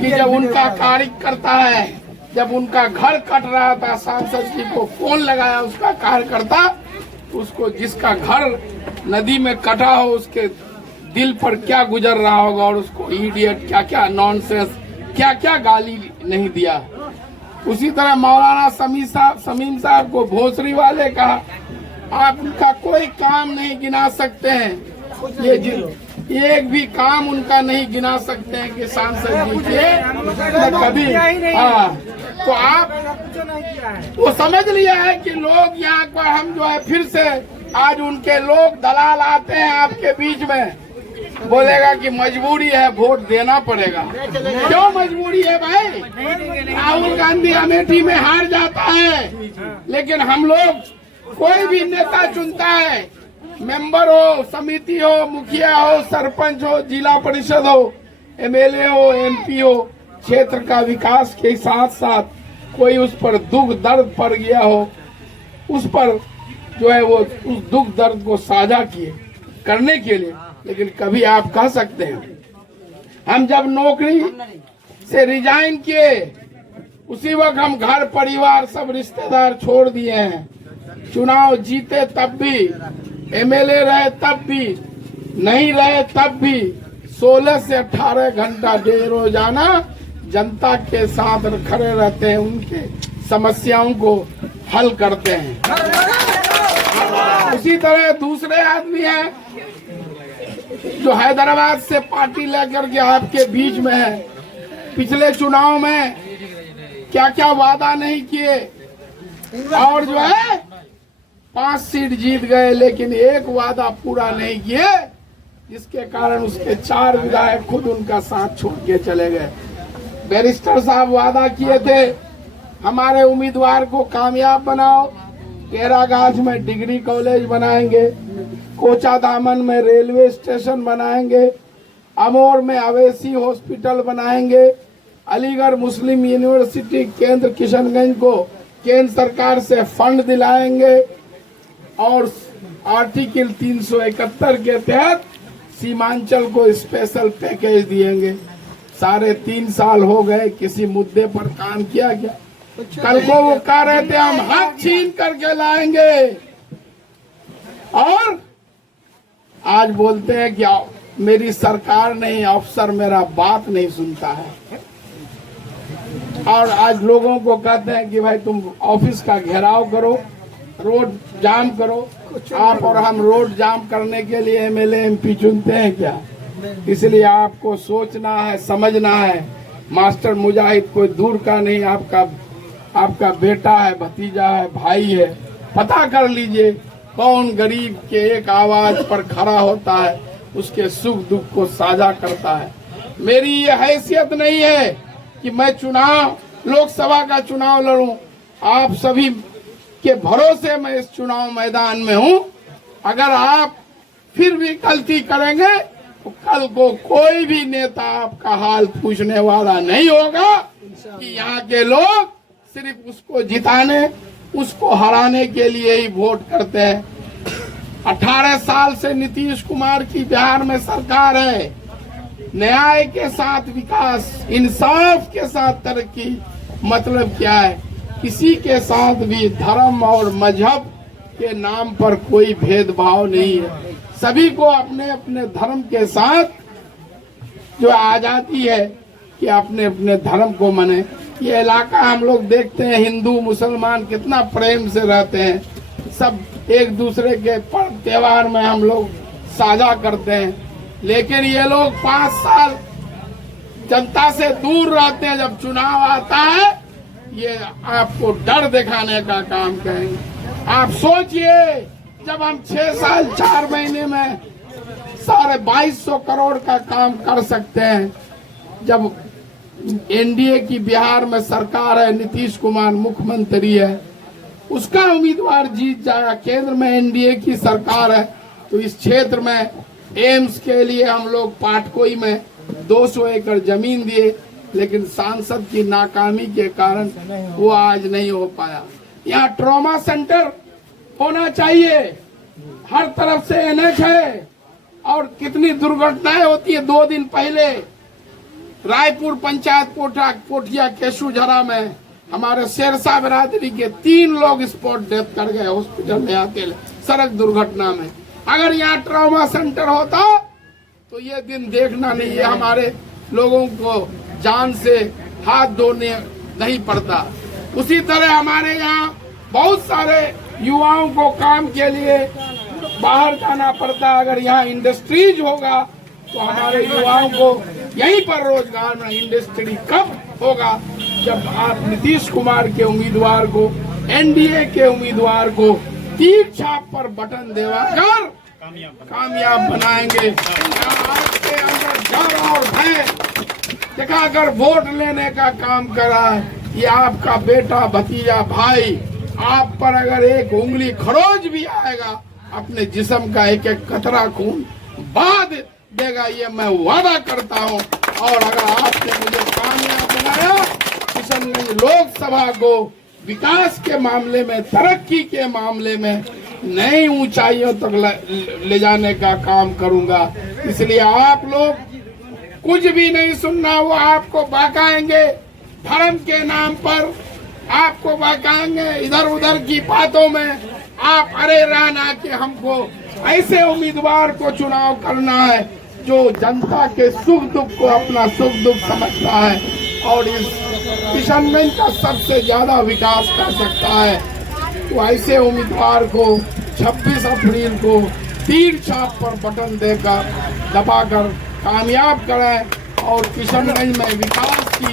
कि जब उनका कार्यकर्ता है, जब उनका घर कट रहा था, सांसद जी को फोन लगाया उसका कार्यकर्ता, उसको जिसका घर नदी में कटा हो उसके दिल पर क्या गुजर रहा होगा, और उसको इडियट क्या क्या नॉनसेंस क्या क्या गाली नहीं दिया। उसी तरह मौलाना समीम साहब को भोसरी वाले कहा, आप उनका कोई काम नहीं गिना सकते हैं, ये एक भी काम उनका नहीं गिना सकते हैं कि सांसद जी के कभी। तो आप वो समझ लिया है कि लोग यहाँ पर हम जो है फिर से आज उनके लोग दलाल आते हैं आपके बीच में, बोलेगा कि मजबूरी है, वोट देना पड़ेगा। क्यों मजबूरी है भाई? राहुल गांधी अमेठी में हार जाता है, लेकिन हम लोग कोई भी नेता चुनता है, मेंबर हो, समिति हो, मुखिया हो, सरपंच हो, जिला परिषद हो, एमएलए हो, एमपी हो, क्षेत्र का विकास के साथ साथ कोई उस पर दुख दर्द पड़ गया हो, उस पर जो है वो उस दुख दर्द को साझा किए करने के लिए। लेकिन कभी आप कह सकते हैं, हम जब नौकरी से रिजाइन किए उसी वक्त हम घर परिवार सब रिश्तेदार छोड़ दिए हैं, चुनाव जीते तब भी, एमएलए रहे तब भी, नहीं रहे तब भी 16 से 18 घंटा रोजाना जनता के साथ खड़े रहते हैं, उनके समस्याओं को हल करते हैं। उसी तरह दूसरे आदमी हैं जो हैदराबाद से पार्टी लेकर के आपके बीच में है, पिछले चुनाव में क्या क्या वादा नहीं किए, और जो है 5 सीट जीत गए, लेकिन एक वादा पूरा नहीं किए, जिसके कारण उसके 4 विधायक खुद उनका साथ छोड़ के चले गए। बैरिस्टर साहब वादा किए थे, हमारे उम्मीदवार को कामयाब बनाओ, केरागाछ में डिग्री कॉलेज बनाएंगे, कोचा दामन में रेलवे स्टेशन बनाएंगे, अमोर में अवेसी हॉस्पिटल बनाएंगे, अलीगढ़ मुस्लिम यूनिवर्सिटी केंद्र किशनगंज को केंद्र सरकार से फंड दिलाएंगे, और आर्टिकल 371 के तहत सीमांचल को स्पेशल पैकेज दिएंगे। साढ़े 3 साल हो गए, किसी मुद्दे पर काम किया गया? कल को वो कह रहे थे हम हक छीन करके लाएंगे, और आज बोलते हैं कि मेरी सरकार नहीं, अफसर मेरा बात नहीं सुनता है। और आज लोगों को कहते हैं कि भाई तुम ऑफिस का घेराव करो, रोड जाम करो। आप और हम रोड जाम करने के लिए एमएलए एमपी चुनते हैं क्या? इसलिए आपको सोचना है, समझना है। मास्टर मुजाहिद कोई दूर का नहीं, आपका बेटा है, भतीजा है, भाई है। पता कर लीजिए कौन गरीब के एक आवाज पर खड़ा होता है, उसके सुख दुख को साझा करता है। मेरी ये हैसियत नहीं है कि मैं चुनाव, लोकसभा का चुनाव लड़ूं। आप सभी के भरोसे मैं इस चुनाव मैदान में हूं। अगर आप फिर भी गलती करेंगे तो कल को कोई भी नेता आपका हाल पूछने वाला नहीं होगा कि यहाँ के लोग सिर्फ उसको जिताने, उसको हराने के लिए ही वोट करते हैं। 18 साल से नीतीश कुमार की बिहार में सरकार है। न्याय के साथ विकास, इंसाफ के साथ तरक्की, मतलब क्या है? किसी के साथ भी धर्म और मजहब के नाम पर कोई भेदभाव नहीं है। सभी को अपने अपने धर्म के साथ जो आजादी है कि अपने अपने धर्म को माने। ये इलाका हम लोग देखते हैं, हिंदू मुसलमान कितना प्रेम से रहते हैं, सब एक दूसरे के पर्व त्योहार में हम लोग साझा करते हैं। लेकिन ये लोग 5 साल जनता से दूर रहते हैं। जब चुनाव आता है ये आपको डर दिखाने का काम करेंगे। आप सोचिए, जब हम 6 साल 4 महीने में 2250 करोड़ का काम कर सकते हैं, जब एनडीए की बिहार में सरकार है, नीतीश कुमार मुख्यमंत्री है, उसका उम्मीदवार जीत जाएगा, केंद्र में एनडीए की सरकार है, तो इस क्षेत्र में एम्स के लिए हम लोग पाटकोई में 200 एकड़ जमीन दिए, लेकिन सांसद की नाकामी के कारण वो आज नहीं हो पाया। यहाँ ट्रॉमा सेंटर होना चाहिए, हर तरफ से एनएच है और कितनी दुर्घटनाएं होती है। 2 दिन पहले रायपुर पंचायत कोठिया केशुझरा में हमारे शेरशाह बिरादरी के 3 लोग स्पॉट डेथ कर गए हॉस्पिटल में आके सड़क दुर्घटना में। अगर यहाँ ट्रॉमा सेंटर होता तो ये दिन देखना नहीं, ये हमारे लोगों को जान से हाथ धोने नहीं पड़ता। उसी तरह हमारे यहाँ बहुत सारे युवाओं को काम के लिए बाहर जाना पड़ता। अगर यहाँ इंडस्ट्रीज होगा तो हमारे युवाओं को यहीं पर रोजगार में। इंडस्ट्री कब होगा? जब आप नीतीश कुमार के उम्मीदवार को, एनडीए के उम्मीदवार को तीर छाप पर बटन देकर कामयाब बनाएंगे। आपके अंदर डर और भय दिखाकर वोट लेने का काम करा है। ये आपका बेटा, भतीजा, भाई आप पर अगर एक उंगली खरोच भी आएगा, अपने जिस्म का एक एक कतरा खून बहा देगा, ये मैं वादा करता हूँ। और अगर आपने मुझे कामयाब बनाया, किशनगंज लोकसभा को विकास के मामले में, तरक्की के मामले में नई ऊंचाइयों तक ले जाने का काम करूंगा। इसलिए आप लोग कुछ भी नहीं सुनना, वो आपको बहकाएंगे धर्म के नाम पर, आपको बहकाएंगे इधर उधर की बातों में। आप अरे राना के हमको ऐसे उम्मीदवार को चुनाव करना है जो जनता के सुख दुख को अपना सुख दुख समझता है और इस किशनगंज का सबसे ज्यादा विकास कर सकता है। तो ऐसे उम्मीदवार को 26 अप्रैल को तीर छाप पर बटन देकर दबाकर कामयाब करें और किशनगंज में विकास की